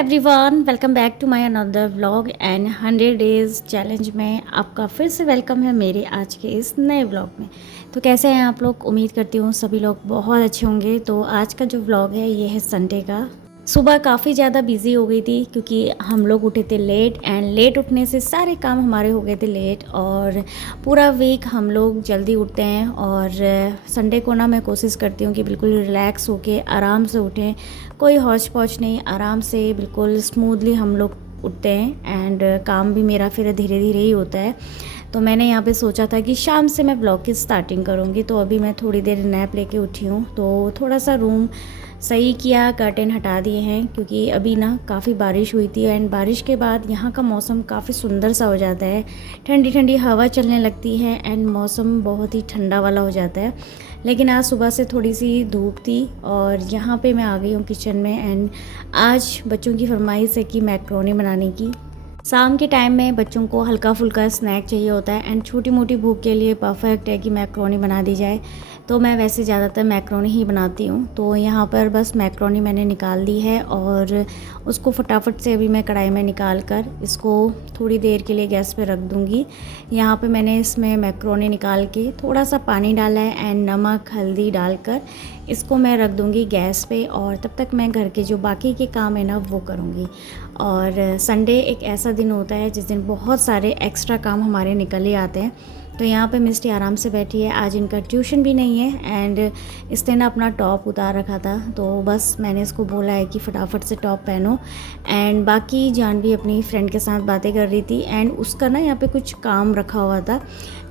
Everyone, welcome back to my another vlog and 100 days challenge में आपका फिर से वेलकम है मेरे आज के इस नए व्लॉग में। तो कैसे हैं आप लोग? उम्मीद करती हूँ सभी लोग बहुत अच्छे होंगे। तो आज का जो व्लॉग है ये है संडे का। सुबह काफ़ी ज़्यादा बिजी हो गई थी क्योंकि हम लोग उठे थे लेट एंड लेट उठने से सारे काम हमारे हो गए थे लेट। और पूरा वीक हम लोग जल्दी उठते हैं और संडे को ना मैं कोशिश करती हूँ कि बिल्कुल रिलैक्स होके आराम से उठें, कोई हौच पौच नहीं, आराम से बिल्कुल स्मूथली हम लोग उठते हैं एंड काम भी मेरा फिर धीरे धीरे ही होता है। तो मैंने यहाँ पे सोचा था कि शाम से मैं ब्लॉग की स्टार्टिंग करूँगी। तो अभी मैं थोड़ी देर नैप लेके उठी हूँ, तो थोड़ा सा रूम सही किया, कर्टेन हटा दिए हैं क्योंकि अभी ना काफ़ी बारिश हुई थी एंड बारिश के बाद यहाँ का मौसम काफ़ी सुंदर सा हो जाता है। ठंडी ठंडी हवा चलने लगती है एंड मौसम बहुत ही ठंडा वाला हो जाता है। लेकिन आज सुबह से थोड़ी सी धूप थी और यहाँ पे मैं आ गई हूँ किचन में एंड आज बच्चों की फरमाइश है कि मैक्रोनी बनाने की। शाम के टाइम में बच्चों को हल्का फुल्का स्नैक चाहिए होता है एंड छोटी मोटी भूख के लिए परफेक्ट है कि मैक्रोनी बना दी जाए। तो मैं वैसे ज़्यादातर मैक्रोनी ही बनाती हूँ। तो यहाँ पर बस मैक्रोनी मैंने निकाल दी है और उसको फटाफट से अभी मैं कढ़ाई में निकाल कर इसको थोड़ी देर के लिए गैस पे रख दूँगी। यहाँ पे मैंने इसमें मैक्रोनी निकाल के थोड़ा सा पानी डाला है एंड नमक हल्दी डालकर इसको मैं रख दूँगी गैस पे और तब तक मैं घर के जो बाकी के काम है ना वो करूँगी। और संडे एक ऐसा दिन होता है जिस दिन बहुत सारे एक्स्ट्रा काम हमारे निकल ही आते हैं। तो यहाँ पे मिस्टी आराम से बैठी है, आज इनका ट्यूशन भी नहीं है एंड इसने ना अपना टॉप उतार रखा था। तो बस मैंने इसको बोला है कि फटाफट से टॉप पहनो। एंड बाकी जानवी अपनी फ्रेंड के साथ बातें कर रही थी एंड उसका ना यहाँ पे कुछ काम रखा हुआ था,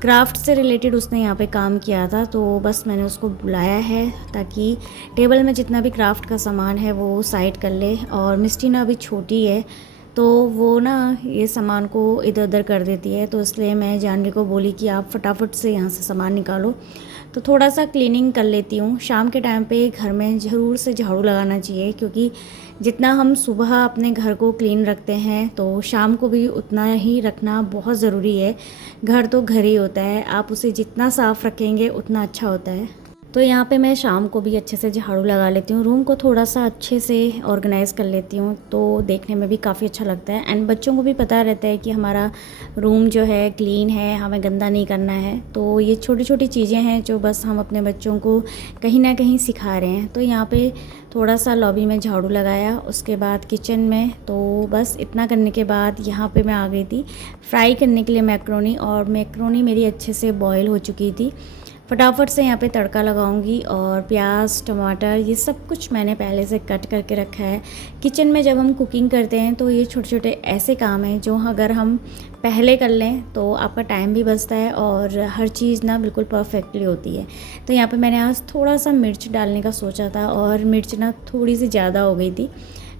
क्राफ्ट से रिलेटेड उसने यहाँ पे काम किया था। तो बस मैंने उसको बुलाया है ताकि टेबल में जितना भी क्राफ्ट का सामान है वो साइड कर ले। और मिस्टी ना अभी छोटी है तो वो ना ये सामान को इधर उधर कर देती है, तो इसलिए मैं जानवी को बोली कि आप फटाफट से यहाँ से सामान निकालो। तो थोड़ा सा क्लीनिंग कर लेती हूँ। शाम के टाइम पे घर में ज़रूर से झाड़ू लगाना चाहिए क्योंकि जितना हम सुबह अपने घर को क्लीन रखते हैं तो शाम को भी उतना ही रखना बहुत ज़रूरी है। घर तो घर ही होता है, आप उसे जितना साफ़ रखेंगे उतना अच्छा होता है। तो यहाँ पे मैं शाम को भी अच्छे से झाड़ू लगा लेती हूँ, रूम को थोड़ा सा अच्छे से ऑर्गेनाइज़ कर लेती हूँ, तो देखने में भी काफ़ी अच्छा लगता है एंड बच्चों को भी पता रहता है कि हमारा रूम जो है क्लीन है, हमें गंदा नहीं करना है। तो ये छोटी छोटी चीज़ें हैं जो बस हम अपने बच्चों को कहीं ना कहीं सिखा रहे हैं। तो यहाँ पे थोड़ा सा लॉबी में झाड़ू लगाया, उसके बाद किचन में, तो बस इतना करने के बाद यहाँ पे मैं आ गई थी फ्राई करने के लिए मैक्रोनी। और मैक्रोनी मेरी अच्छे से बॉयल हो चुकी थी। फटाफट से यहाँ पे तड़का लगाऊंगी और प्याज टमाटर ये सब कुछ मैंने पहले से कट करके रखा है। किचन में जब हम कुकिंग करते हैं तो ये छोटे छोटे ऐसे काम हैं जो अगर हम पहले कर लें तो आपका टाइम भी बचता है और हर चीज़ ना बिल्कुल परफेक्टली होती है। तो यहाँ पे मैंने आज थोड़ा सा मिर्च डालने का सोचा था और मिर्च ना थोड़ी सी ज़्यादा हो गई थी।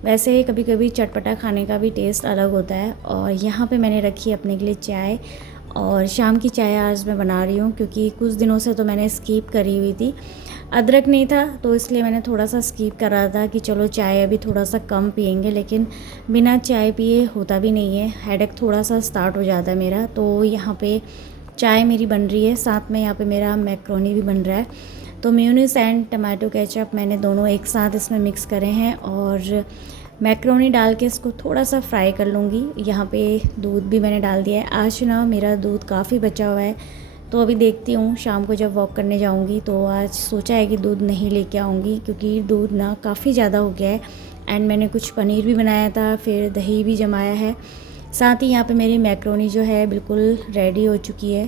वैसे कभी कभी चटपटा खाने का भी टेस्ट अलग होता है। और यहाँ पे मैंने रखी अपने के लिए चाय और शाम की चाय आज मैं बना रही हूँ क्योंकि कुछ दिनों से तो मैंने स्किप करी हुई थी, अदरक नहीं था तो इसलिए मैंने थोड़ा सा स्किप कर रहा था कि चलो चाय अभी थोड़ा सा कम पियेंगे। लेकिन बिना चाय पिए होता भी नहीं है, हेडेक थोड़ा सा स्टार्ट हो जाता है मेरा। तो यहाँ पे चाय मेरी बन रही है, साथ में यहाँ पे मेरा मैक्रोनी भी बन रहा है। तो मेयोनीज एंड टमाटो केचप मैंने दोनों एक साथ इसमें मिक्स करे हैं और मैक्रोनी डाल के इसको थोड़ा सा फ्राई कर लूँगी। यहाँ पे दूध भी मैंने डाल दिया है। आज ना मेरा दूध काफ़ी बचा हुआ है, तो अभी देखती हूँ शाम को जब वॉक करने जाऊँगी तो आज सोचा है कि दूध नहीं लेके आऊँगी क्योंकि दूध ना काफ़ी ज़्यादा हो गया है। एंड मैंने कुछ पनीर भी बनाया था, फिर दही भी जमाया है। साथ ही यहाँ पे मेरी मैक्रोनी जो है बिल्कुल रेडी हो चुकी है।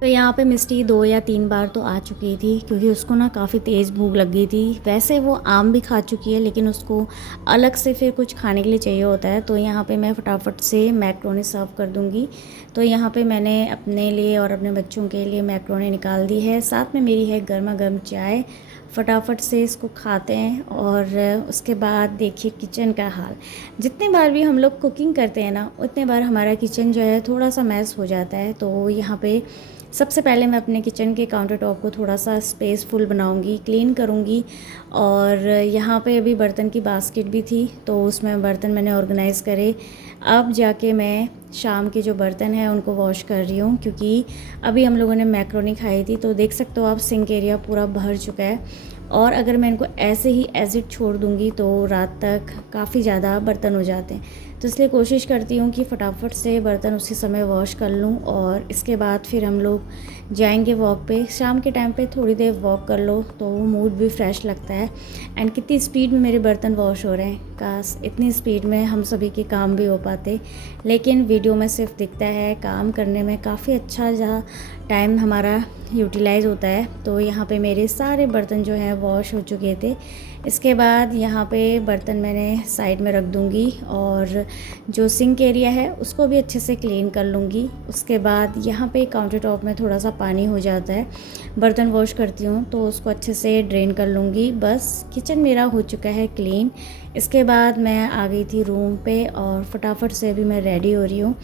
तो यहाँ पे मिस्टी 2 या 3 बार तो आ चुकी थी क्योंकि उसको ना काफ़ी तेज़ भूख लग गई थी। वैसे वो आम भी खा चुकी है लेकिन उसको अलग से फिर कुछ खाने के लिए चाहिए होता है। तो यहाँ पे मैं फटाफट से मैक्रोनी सर्व कर दूँगी। तो यहाँ पे मैंने अपने लिए और अपने बच्चों के लिए मैक्रोनी निकाल दी है, साथ में मेरी है गर्मा गर्म चाय। फटाफट से इसको खाते हैं और उसके बाद देखिए किचन का हाल। जितने बार भी हम लोग कुकिंग करते हैं ना उतने बार हमारा किचन जो है थोड़ा सा मैस हो जाता है। तो यहाँ पे सबसे पहले मैं अपने किचन के काउंटर टॉप को थोड़ा सा स्पेसफुल बनाऊंगी, क्लीन करूंगी। और यहाँ पे अभी बर्तन की बास्केट भी थी तो उसमें बर्तन मैंने ऑर्गेनाइज़ करे। अब जाके मैं शाम के जो बर्तन हैं उनको वॉश कर रही हूँ क्योंकि अभी हम लोगों ने मैक्रोनी खाई थी। तो देख सकते हो आप सिंक एरिया पूरा भर चुका है। और अगर मैं इनको ऐसे ही एज इट छोड़ दूँगी तो रात तक काफ़ी ज़्यादा बर्तन हो जाते हैं। तो इसलिए कोशिश करती हूँ कि फटाफट से बर्तन उसी समय वॉश कर लूँ और इसके बाद फिर हम लोग जाएंगे वॉक पे। शाम के टाइम पे थोड़ी देर वॉक कर लो तो मूड भी फ्रेश लगता है। एंड कितनी स्पीड में मेरे बर्तन वॉश हो रहे हैं, काश इतनी स्पीड में हम सभी के काम भी हो पाते, लेकिन वीडियो में सिर्फ दिखता है। काम करने में काफ़ी अच्छा जहाँ टाइम हमारा यूटिलाइज़ होता है। तो यहाँ पे मेरे सारे बर्तन जो हैं वॉश हो चुके थे। इसके बाद यहाँ पे बर्तन मैंने साइड में रख दूँगी और जो सिंक एरिया है उसको भी अच्छे से क्लीन कर लूँगी। उसके बाद यहाँ पे काउंटर टॉप में थोड़ा सा पानी हो जाता है, बर्तन वॉश करती हूँ तो उसको अच्छे से ड्रेन कर लूँगी। बस किचन मेरा हो चुका है क्लीन। इसके बाद मैं आ गई थी रूम पे और फटाफट से अभी मैं रेडी हो रही हूँ।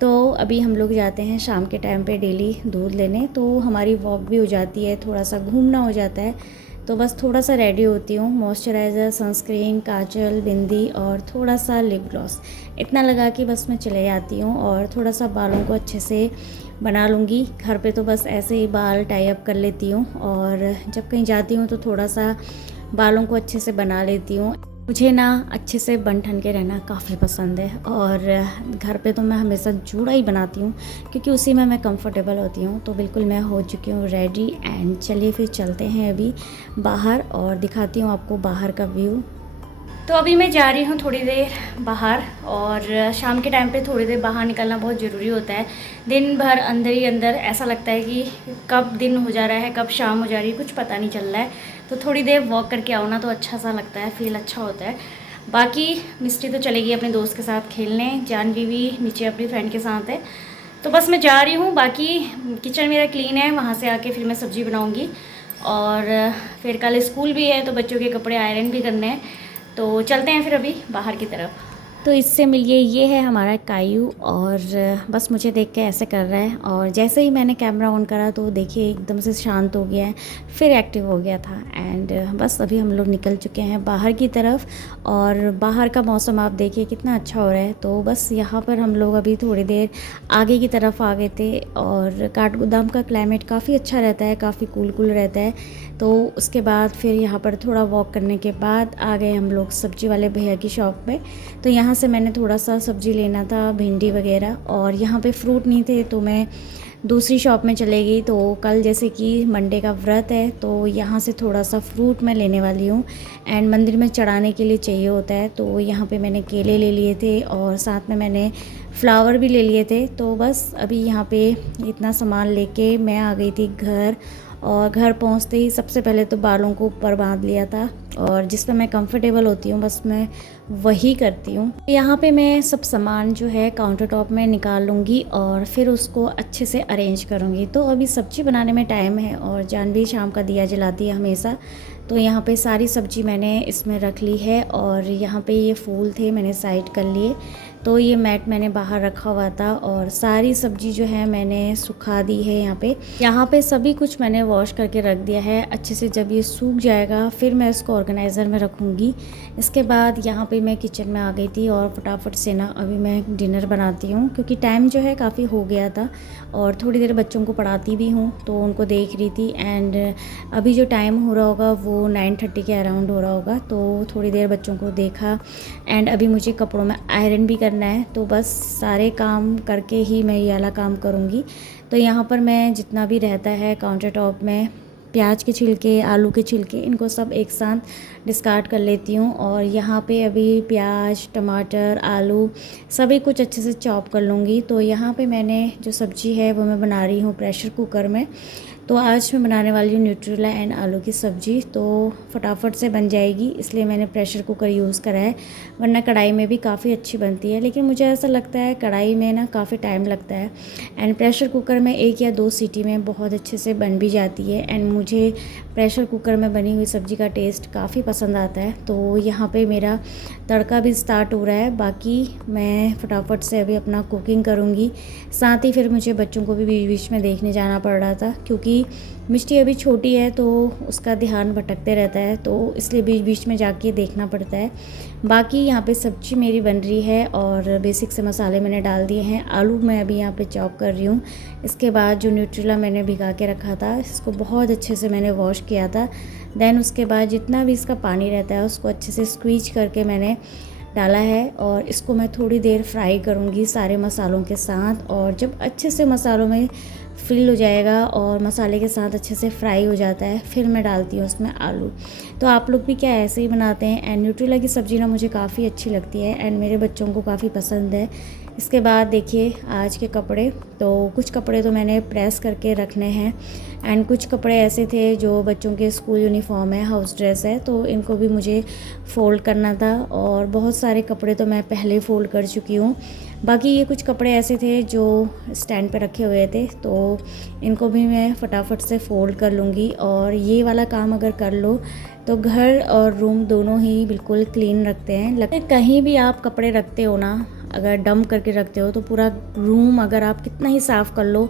तो अभी हम लोग जाते हैं शाम के टाइम पे डेली दूध लेने, तो हमारी वॉक भी हो जाती है, थोड़ा सा घूमना हो जाता है। तो बस थोड़ा सा रेडी होती हूँ, मॉइस्चराइज़र, सनस्क्रीन, काजल, बिंदी और थोड़ा सा लिप ग्लॉस इतना लगा कि बस मैं चले जाती हूँ और थोड़ा सा बालों को अच्छे से बना लूँगी। घर पे तो बस ऐसे ही बाल टाई अप कर लेती हूँ और जब कहीं जाती हूँ तो थोड़ा सा बालों को अच्छे से बना लेती हूँ। मुझे ना अच्छे से बन ठन के रहना काफ़ी पसंद है और घर पे तो मैं हमेशा जूड़ा ही बनाती हूँ क्योंकि उसी में मैं कंफर्टेबल होती हूँ। तो बिल्कुल मैं हो चुकी हूँ रेडी एंड चलिए फिर चलते हैं अभी बाहर और दिखाती हूँ आपको बाहर का व्यू। तो अभी मैं जा रही हूँ थोड़ी देर बाहर और शाम के टाइम पे थोड़ी देर बाहर निकलना बहुत ज़रूरी होता है। दिन भर अंदर ही अंदर ऐसा लगता है कि कब दिन हो जा रहा है, कब शाम हो जा रही है, कुछ पता नहीं चल रहा है। तो थोड़ी देर वॉक करके आओ ना तो अच्छा सा लगता है, फील अच्छा होता है। बाकी मिस्टी तो चलेगी अपने दोस्त के साथ खेलने, जानवी भी नीचे अपनी फ्रेंड के साथ है। तो बस मैं जा रही हूँ। बाकी किचन मेरा क्लीन है, वहाँ से आके फिर मैं सब्ज़ी बनाऊँगी और फिर कल स्कूल भी है तो बच्चों के कपड़े आयरन भी करने हैं। तो चलते हैं फिर अभी बाहर की तरफ। तो इससे मिलिए ये है हमारा कायू और बस मुझे देख के ऐसे कर रहा है और जैसे ही मैंने कैमरा ऑन करा तो देखिए एकदम से शांत हो गया है, फिर एक्टिव हो गया था। एंड बस अभी हम लोग निकल चुके हैं बाहर की तरफ और बाहर का मौसम आप देखिए कितना अच्छा हो रहा है। तो बस यहाँ पर हम लोग अभी थोड़ी देर आगे की तरफ आ गए थे और काठगोदाम का क्लाइमेट काफ़ी अच्छा रहता है, काफ़ी कूल कूल रहता है। तो उसके बाद फिर यहाँ पर थोड़ा वॉक करने के बाद आ गए हम लोग सब्ज़ी वाले भैया की शॉप पे। तो यहाँ से मैंने थोड़ा सा सब्ज़ी लेना था, भिंडी वगैरह, और यहाँ पे फ्रूट नहीं थे तो मैं दूसरी शॉप में चले गई। तो कल जैसे कि मंडे का व्रत है तो यहाँ से थोड़ा सा फ्रूट मैं लेने वाली हूँ एंड मंदिर में चढ़ाने के लिए चाहिए होता है। तो यहाँ पे मैंने केले ले लिए थे और साथ में मैंने फ्लावर भी ले लिए थे। तो बस अभी यहाँ पे इतना सामान लेके मैं आ गई थी घर और घर पहुंचते ही सबसे पहले तो बालों को ऊपर बांध लिया था और जिस पर मैं कंफर्टेबल होती हूँ बस मैं वही करती हूँ। यहाँ पे मैं सब सामान जो है काउंटर टॉप में निकाल लूँगी और फिर उसको अच्छे से अरेंज करूँगी। तो अभी सब्ज़ी बनाने में टाइम है और जानवी शाम का दिया जलाती है हमेशा। तो यहाँ पे सारी सब्ज़ी मैंने इसमें रख ली है और यहाँ पे ये फूल थे मैंने साइड कर लिए। तो ये मैट मैंने बाहर रखा हुआ था और सारी सब्ज़ी जो है मैंने सुखा दी है। यहाँ पे सभी कुछ मैंने वॉश करके रख दिया है अच्छे से। जब ये सूख जाएगा फिर मैं इसको ऑर्गेनाइज़र में रखूँगी। इसके बाद यहाँ पे मैं किचन में आ गई थी और फटाफट से ना अभी मैं डिनर बनाती हूँ क्योंकि टाइम जो है काफ़ी हो गया था और थोड़ी देर बच्चों को पढ़ाती भी हूँ तो उनको देख रही थी। एंड अभी जो टाइम हो रहा होगा वो 9:30 के अराउंड हो रहा होगा। तो थोड़ी देर बच्चों को देखा एंड अभी मुझे कपड़ों में आयरन भी करना है। तो बस सारे काम करके ही मैं ये वाला काम करूँगी। तो यहाँ पर मैं जितना भी रहता है काउंटर टॉप में प्याज के छिलके, आलू के छिलके, इनको सब एक साथ डिस्कार्ड कर लेती हूँ। और यहाँ पे अभी प्याज, टमाटर, आलू सभी कुछ अच्छे से चॉप कर लूँगी। तो यहाँ पे मैंने जो सब्ज़ी है वो मैं बना रही हूँ प्रेशर कुकर में। तो आज मैं बनाने वाली हूँ न्यूट्रेला एंड आलू की सब्ज़ी। तो फटाफट से बन जाएगी इसलिए मैंने प्रेशर कुकर यूज़ करा है, वरना कढ़ाई में भी काफ़ी अच्छी बनती है। लेकिन मुझे ऐसा लगता है कढ़ाई में ना काफ़ी टाइम लगता है एंड प्रेशर कुकर में 1 या 2 सीटी में बहुत अच्छे से बन भी जाती है। एंड मुझे प्रेशर कुकर में बनी हुई सब्ज़ी का टेस्ट काफ़ी पसंद आता है। तो यहाँ पे मेरा तड़का भी स्टार्ट हो रहा है। बाकी मैं फटाफट से अभी अपना कुकिंग करूँगी। साथ ही फिर मुझे बच्चों को भी बीच बीच में देखने जाना पड़ रहा था क्योंकि मिष्टी अभी छोटी है तो उसका ध्यान भटकते रहता है, तो इसलिए बीच बीच में जाके देखना पड़ता है। बाकी यहाँ पे सब्ज़ी मेरी बन रही है और बेसिक से मसाले मैंने डाल दिए हैं। आलू मैं अभी यहाँ पे चॉप कर रही हूँ। इसके बाद जो न्यूट्रेला मैंने भिगा के रखा था इसको बहुत अच्छे से मैंने वॉश किया था देन उसके बाद जितना भी इसका पानी रहता है उसको अच्छे से स्क्वीज करके मैंने डाला है और इसको मैं थोड़ी देर फ्राई करूँगी सारे मसालों के साथ। और जब अच्छे से मसालों में फिल हो जाएगा और मसाले के साथ अच्छे से फ्राई हो जाता है, फिर मैं डालती हूँ उसमें आलू। तो आप लोग भी क्या ऐसे ही बनाते हैं? एंड न्यूट्रेला की सब्ज़ी ना मुझे काफ़ी अच्छी लगती है एंड मेरे बच्चों को काफ़ी पसंद है। इसके बाद देखिए आज के कपड़े, तो कुछ कपड़े तो मैंने प्रेस करके रखने हैं एंड कुछ कपड़े ऐसे थे जो बच्चों के स्कूल यूनिफॉर्म है, हाउस ड्रेस है, तो इनको भी मुझे फ़ोल्ड करना था। और बहुत सारे कपड़े तो मैं पहले फ़ोल्ड कर चुकी हूँ। बाकी ये कुछ कपड़े ऐसे थे जो स्टैंड पे रखे हुए थे, तो इनको भी मैं फटाफट से फ़ोल्ड कर लूँगी। और ये वाला काम अगर कर लो तो घर और रूम दोनों ही बिल्कुल क्लीन रखते हैं। लगता है कहीं भी आप कपड़े रखते हो ना, अगर डंप करके रखते हो तो पूरा रूम अगर आप कितना ही साफ़ कर लो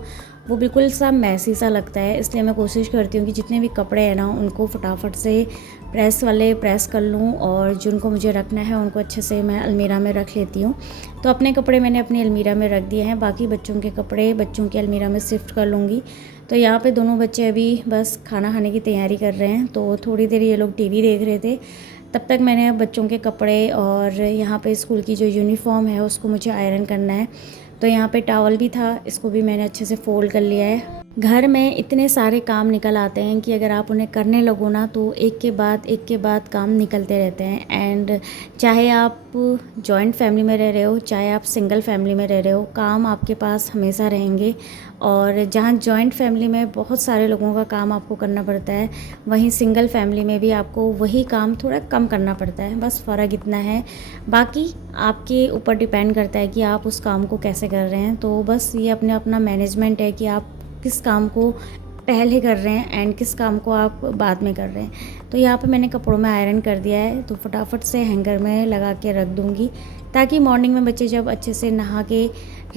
वो बिल्कुल सा मैसी सा लगता है। इसलिए मैं कोशिश करती हूँ कि जितने भी कपड़े हैं ना उनको फटाफट से प्रेस वाले प्रेस कर लूँ और जिनको मुझे रखना है उनको अच्छे से मैं अलमीरा में रख लेती हूँ। तो अपने कपड़े मैंने अपनी अलमीरा में रख दिए हैं, बाकी बच्चों के कपड़े बच्चों की अलमीरा में शिफ्ट कर लूँगी। तो यहाँ पे दोनों बच्चे अभी बस खाना खाने की तैयारी कर रहे हैं, तो थोड़ी देर ये लोग टीवी देख रहे थे। तब तक मैंने बच्चों के कपड़े और यहाँ पे स्कूल की जो यूनिफॉर्म है उसको मुझे आयरन करना है। तो यहाँ पे टॉवल भी था, इसको भी मैंने अच्छे से फ़ोल्ड कर लिया है। घर में इतने सारे काम निकल आते हैं कि अगर आप उन्हें करने लगो ना तो एक के बाद काम निकलते रहते हैं। एंड चाहे आप जॉइंट फैमिली में रह रहे हो, चाहे आप सिंगल फैमिली में रह रहे हो, काम आपके पास हमेशा रहेंगे। और जहाँ जॉइंट फैमिली में बहुत सारे लोगों का काम आपको करना पड़ता है, वहीं सिंगल फैमिली में भी आपको वही काम थोड़ा कम करना पड़ता है, बस फ़र्क इतना है। बाकी आपके ऊपर डिपेंड करता है कि आप उस काम को कैसे कर रहे हैं। तो बस ये अपना मैनेजमेंट है कि आप किस काम को पहले कर रहे हैं एंड किस काम को आप बाद में कर रहे हैं। तो यहाँ पे मैंने कपड़ों में आयरन कर दिया है, तो फटाफट से हैंगर में लगा के रख दूँगी ताकि मॉर्निंग में बच्चे जब अच्छे से नहा के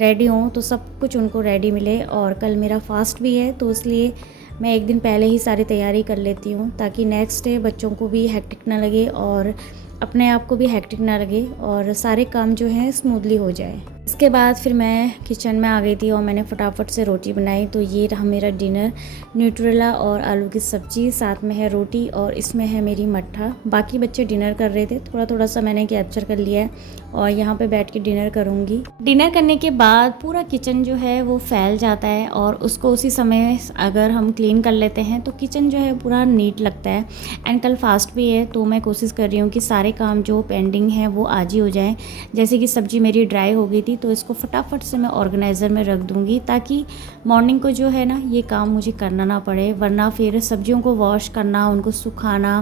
रेडी हों तो सब कुछ उनको रेडी मिले। और कल मेरा फास्ट भी है तो इसलिए मैं एक दिन पहले ही सारी तैयारी कर लेती हूँ ताकि नेक्स्ट डे बच्चों को भी हेक्टिक ना लगे और अपने आप को भी हेक्टिक ना लगे और सारे काम जो हैं स्मूथली हो जाए। इसके बाद फिर मैं किचन में आ गई थी और मैंने फटाफट से रोटी बनाई। तो ये रहा मेरा डिनर, न्यूट्रेला और आलू की सब्ज़ी, साथ में है रोटी और इसमें है मेरी मट्ठा। बाकी बच्चे डिनर कर रहे थे, थोड़ा थोड़ा सा मैंने कैप्चर कर लिया है और यहाँ पे बैठ के डिनर करूँगी। डिनर करने के बाद पूरा किचन जो है वो फैल जाता है और उसको उसी समय अगर हम क्लीन कर लेते हैं तो किचन जो है पूरा नीट लगता है। एंड कल फास्ट भी है तो मैं कोशिश कर रही हूँ कि सारे काम जो पेंडिंग हैं वो आज ही हो जाएं। जैसे कि सब्ज़ी मेरी ड्राई हो गई थी तो इसको फटाफट से मैं ऑर्गेनाइज़र में रख दूँगी ताकि मॉर्निंग को जो है ना ये काम मुझे करना ना पड़े, वरना फिर सब्जियों को वॉश करना, उनको सुखाना,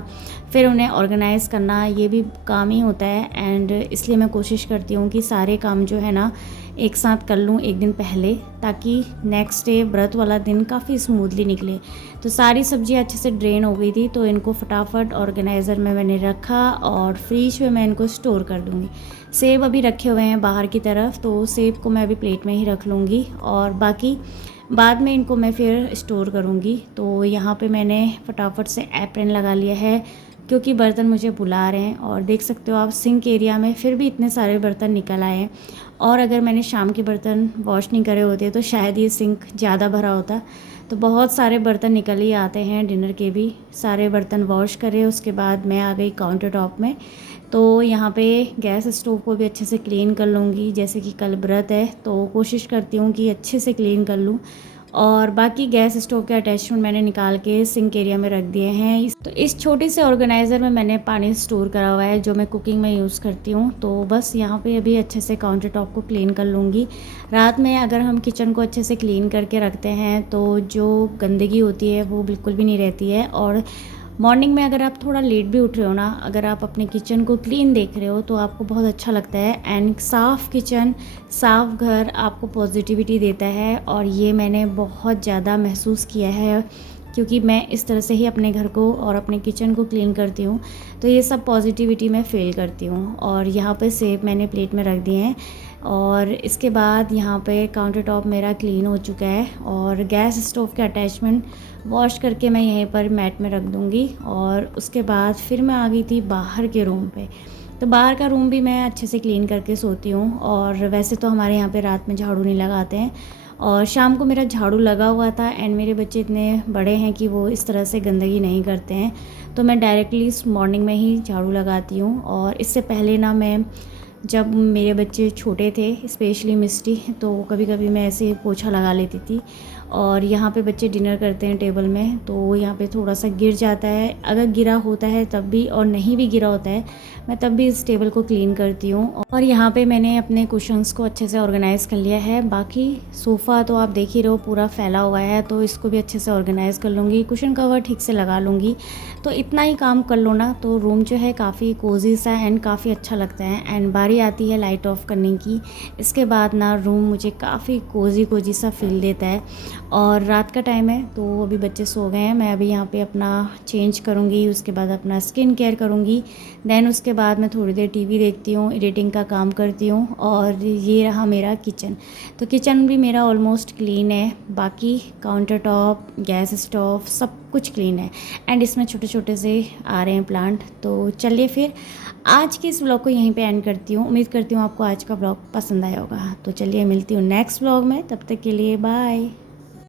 फिर उन्हें ऑर्गेनाइज़ करना, ये भी काम ही होता है। एंड इसलिए मैं कोशिश करती हूँ कि सारे काम जो है ना एक साथ कर लूँ एक दिन पहले ताकि नेक्स्ट डे व्रत वाला दिन काफ़ी स्मूथली निकले। तो सारी सब्ज़ी अच्छे से ड्रेन हो गई थी तो इनको फटाफट ऑर्गेनाइज़र में मैंने रखा और फ्रिज में मैं इनको स्टोर कर दूँगी। सेब अभी रखे हुए हैं बाहर की तरफ, तो सेब को मैं अभी प्लेट में ही रख लूँगी और बाकी बाद में इनको मैं फिर स्टोर करूँगी। तो यहाँ पे मैंने फटाफट से एप्रन लगा लिया है क्योंकि बर्तन मुझे बुला रहे हैं। और देख सकते हो आप सिंक एरिया में फिर भी इतने सारे बर्तन निकल आए हैं और अगर मैंने शाम के बर्तन वॉश नहीं करे होते तो शायद ये सिंक ज़्यादा भरा होता। तो बहुत सारे बर्तन निकल ही आते हैं, डिनर के भी सारे बर्तन वॉश करे। उसके बाद मैं आ गई काउंटर टॉप में, तो यहाँ पे गैस स्टोव को भी अच्छे से क्लीन कर लूँगी। जैसे कि कल व्रत है तो कोशिश करती हूँ कि अच्छे से क्लीन कर लूँ। और बाकी गैस स्टोव के अटैचमेंट मैंने निकाल के सिंक एरिया में रख दिए हैं। तो इस छोटे से ऑर्गेनाइज़र में मैंने पानी स्टोर करा हुआ है जो मैं कुकिंग में यूज़ करती हूँ। तो बस यहाँ पे अभी अच्छे से काउंटर टॉप को क्लीन कर लूँगी। रात में अगर हम किचन को अच्छे से क्लीन करके रखते हैं तो जो गंदगी होती है वो बिल्कुल भी नहीं रहती है। और मॉर्निंग में अगर आप थोड़ा लेट भी उठ रहे हो ना, अगर आप अपने किचन को क्लीन देख रहे हो तो आपको बहुत अच्छा लगता है। एंड साफ़ किचन, साफ़ घर आपको पॉजिटिविटी देता है और ये मैंने बहुत ज़्यादा महसूस किया है क्योंकि मैं इस तरह से ही अपने घर को और अपने किचन को क्लीन करती हूँ। तो ये सब पॉजिटिविटी मैं फ़ील करती हूँ। और यहाँ पे सेब मैंने प्लेट में रख दिए हैं और इसके बाद यहाँ पे काउंटर टॉप मेरा क्लीन हो चुका है और गैस स्टोव के अटैचमेंट वॉश करके मैं यहीं पर मैट में रख दूँगी। और उसके बाद फिर मैं आ गई थी बाहर के रूम पे। तो बाहर का रूम भी मैं अच्छे से क्लीन करके सोती हूँ और वैसे तो हमारे यहाँ पे रात में झाड़ू नहीं लगाते हैं और शाम को मेरा झाड़ू लगा हुआ था एंड मेरे बच्चे इतने बड़े हैं कि वो इस तरह से गंदगी नहीं करते हैं, तो मैं डायरेक्टली मॉर्निंग में ही झाड़ू लगाती हूँ। और इससे पहले ना मैं जब मेरे बच्चे छोटे थे, स्पेशली मिस्टी, तो कभी कभी मैं ऐसे पोछा लगा लेती थी। और यहाँ पे बच्चे डिनर करते हैं टेबल में, तो यहाँ पे थोड़ा सा गिर जाता है, अगर गिरा होता है तब भी, और नहीं भी गिरा होता है मैं तब भी इस टेबल को क्लीन करती हूँ। और यहाँ पे मैंने अपने कुशन्स को अच्छे से ऑर्गेनाइज़ कर लिया है। बाकी सोफ़ा तो आप देख ही रहे हो पूरा फैला हुआ है, तो इसको भी अच्छे से ऑर्गेनाइज़ कर लूँगी, कुशन कवर ठीक से लगा लूँगी। तो इतना ही काम कर लो ना, तो रूम जो है काफ़ी कोजी सा एंड काफ़ी अच्छा लगता है। एंड बारी आती है लाइट ऑफ करने की, इसके बाद ना रूम मुझे काफ़ी कोजी कोजी सा फील देता है। और रात का टाइम है तो अभी बच्चे सो गए हैं, मैं अभी यहाँ पे अपना चेंज करूँगी, उसके बाद अपना स्किन केयर करूँगी, देन उसके बाद मैं थोड़ी देर टीवी देखती हूँ, एडिटिंग का काम करती हूँ। और ये रहा मेरा किचन, तो किचन भी मेरा ऑलमोस्ट क्लीन है, बाकी काउंटर टॉप, गैस स्टोव सब कुछ क्लीन है। एंड इसमें छोटे छोटे से आ रहे हैं प्लांट। तो चलिए फिर आज के इस व्लॉग को यहीं पे एंड करती हूँ। उम्मीद करती हूँ आपको आज का व्लॉग पसंद आया होगा। तो चलिए मिलती हूँ नेक्स्ट व्लॉग में, तब तक के लिए बाय।